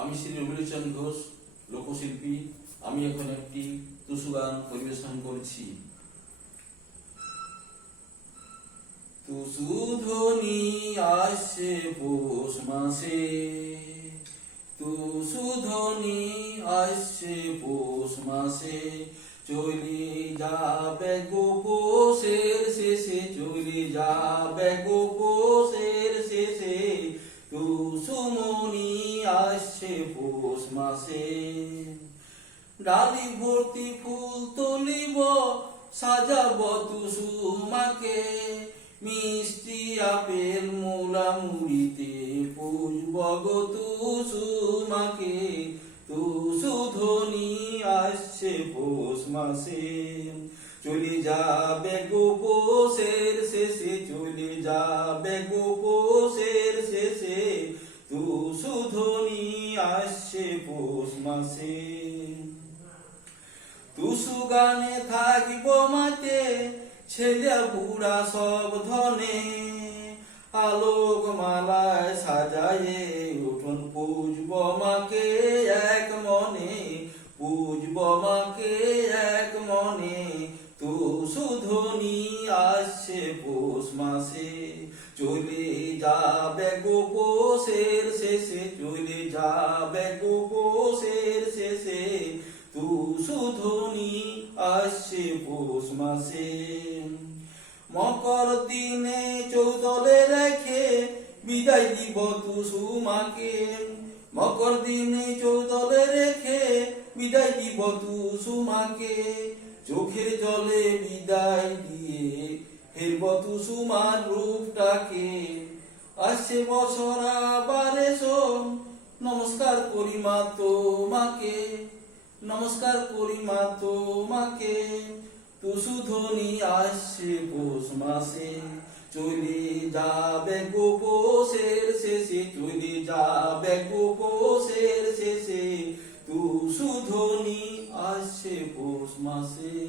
আমি শ্রী রবীন্দ্রচন্দ্র ঘোষ, লোকশিল্পী। আমি এখন একটি টুসু গান পরিবেশন করছি। টুসু ধ্বনি আসছে পৌষ মাসে, টুসু ধ্বনি আসছে পৌষ মাসে, চলে যাবে গো পৌষের শেষে, চলে যাবে গো পৌষের শেষে, টুসুমণি আসছে পৌষ মাসে। ডালি ভর্তি ফুল তুলিব, সাজাব টুসুমাকে, মিষ্টি আপেল মূলা মুড়িতে পুজব গো টুসুমাকে। টুসু ধ্বনি আসছে পৌষ মাসে, চলে যাবে গো পৌষের শেষে, চলে যাবে গো পৌষের শেষে, টুসু ধ্বনি আসছে পৌষ মাসে। টুসু গানে থাকিব মাতে, ছেলে বুড়া সব ধনে, আলোক মালায় সাজায়ে উঠুন পুজব মাকে এক মনে, পুজব মাকে এক মনে। টুসু ধ্বনি আসছে পৌষ মাসে, চলে যাবে গো পৌষের শেষে, চলে যাবে গো পৌষের শেষে, টুসু ধ্বনি আসছে পৌষ মাসে। মকর দিনে চৌদলে রেখে বিদায় দিব টুসুমাকে, মকর দিনে চৌদলে রেখে বিদায় দিব টুসুমাকে, চোখের জলে বিদায় দিয়ে ফেরব টুসুমার রূপটাকে। আসছে বছর আবার এসো, নমস্কার করি মা তোমাকে, নমস্কার করি মা তোমাকে। টুসু ধ্বনি আসছে পৌষ মাসে, চলে যাবে গো পৌষের শেষে, চলে যাবে গো পৌষের শেষে, টুসু ধ্বনি আসছে পৌষ মাসে।